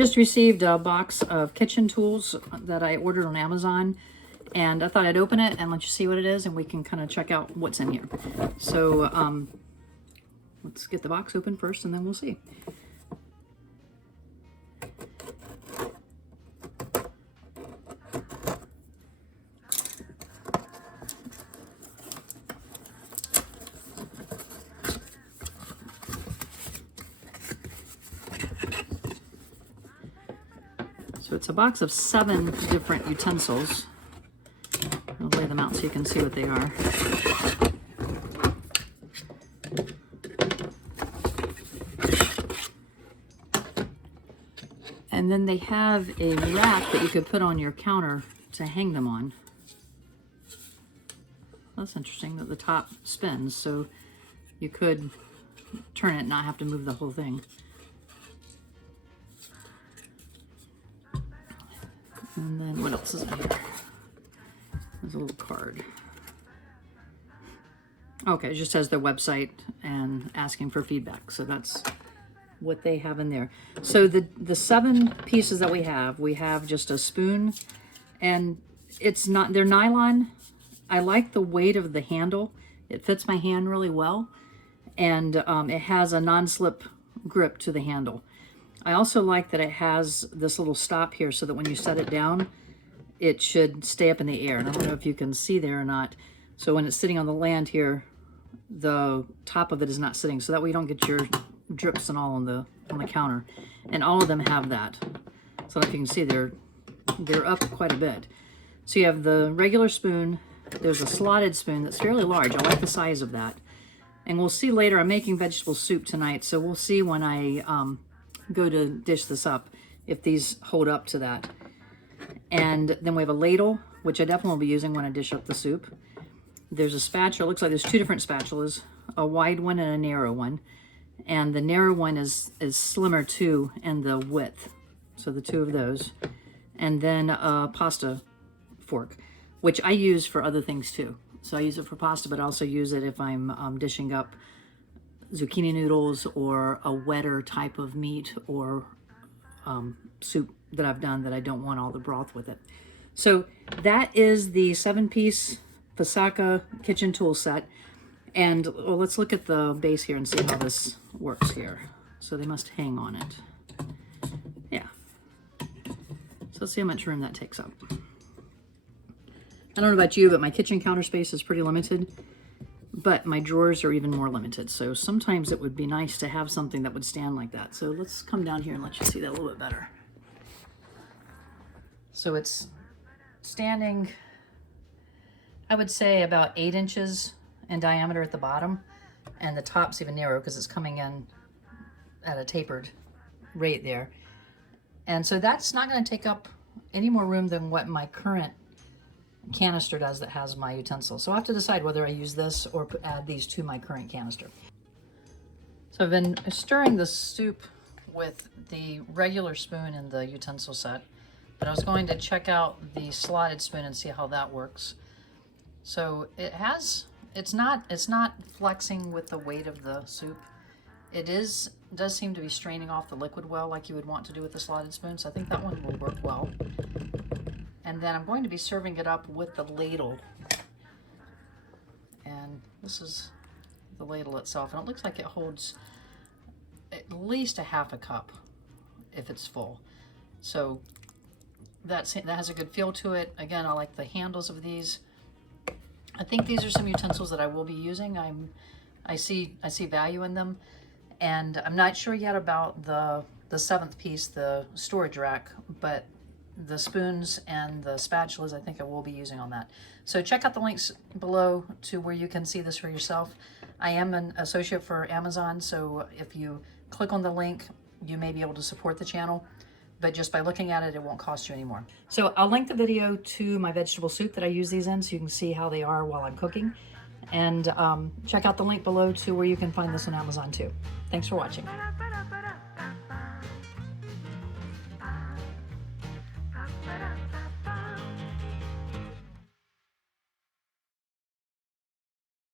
just received a box of kitchen tools that I ordered on Amazon, and I thought I'd open it and let you see what it is, and we can kind of check out what's in here. So let's get the box open first, and then we'll see. So it's a box of 7 different utensils. I'll lay them out so you can see what they are. And then they have a rack that you could put on your counter to hang them on. That's interesting that the top spins, so you could turn it and not have to move the whole thing. And then what else is in here? There's a little card. Okay, it just has their website and asking for feedback. So that's what they have in there. So the 7 pieces that we have just a spoon, and it's not, they're nylon. I like the weight of the handle. It fits my hand really well. And it has a non-slip grip to the handle. I also like that it has this little stop here so that when you set it down, it should stay up in the air. And I don't know if you can see there or not. So when it's sitting on the land here, the top of it is not sitting. So that way you don't get your drips and all on the counter. And all of them have that. So like you can see, they're up quite a bit. So you have the regular spoon. There's a slotted spoon that's fairly large. I like the size of that. And we'll see later, I'm making vegetable soup tonight. So we'll see when I go to dish this up if these hold up to that. And then we have a ladle, which I definitely will be using when I dish up the soup. There's a spatula. It looks like there's 2 different spatulas, a wide one and a narrow one. And the narrow one is slimmer too in the width. So the 2 of those. And then a pasta fork, which I use for other things too. So I use it for pasta, but I also use it if I'm dishing up zucchini noodles or a wetter type of meat or soup that I've done that I don't want all the broth with it. So that is the 7-piece FASAKA kitchen tool set. And well, let's look at the base here and see how this works here. So they must hang on it. Yeah. So let's see how much room that takes up. I don't know about you, but my kitchen counter space is pretty limited. But my drawers are even more limited. So sometimes it would be nice to have something that would stand like that. So let's come down here and let you see that a little bit better. So it's standing, I would say about 8 inches in diameter at the bottom. And the top's even narrow because it's coming in at a tapered rate there. And so that's not going to take up any more room than what my current canister does that has my utensils. So I have to decide whether I use this or add these to my current canister. So I've been stirring the soup with the regular spoon in the utensil set, but I was going to check out the slotted spoon and see how that works. So it's not flexing with the weight of the soup. It does seem to be straining off the liquid well like you would want to do with the slotted spoon. So I think that one will work well. And then I'm going to be serving it up with the ladle. And this is the ladle itself. And it looks like it holds at least a half a cup if it's full. So that has a good feel to it. Again, I like the handles of these. I think these are some utensils that I will be using. I see value in them. And I'm not sure yet about the 7th piece, the storage rack, but the spoons and the spatulas, I think I will be using on that. So check out the links below to where you can see this for yourself. I am an associate for Amazon, so if you click on the link, you may be able to support the channel, but just by looking at it, it won't cost you any more. So I'll link the video to my vegetable soup that I use these in so you can see how they are while I'm cooking. And check out the link below to where you can find this on Amazon too. Thanks for watching.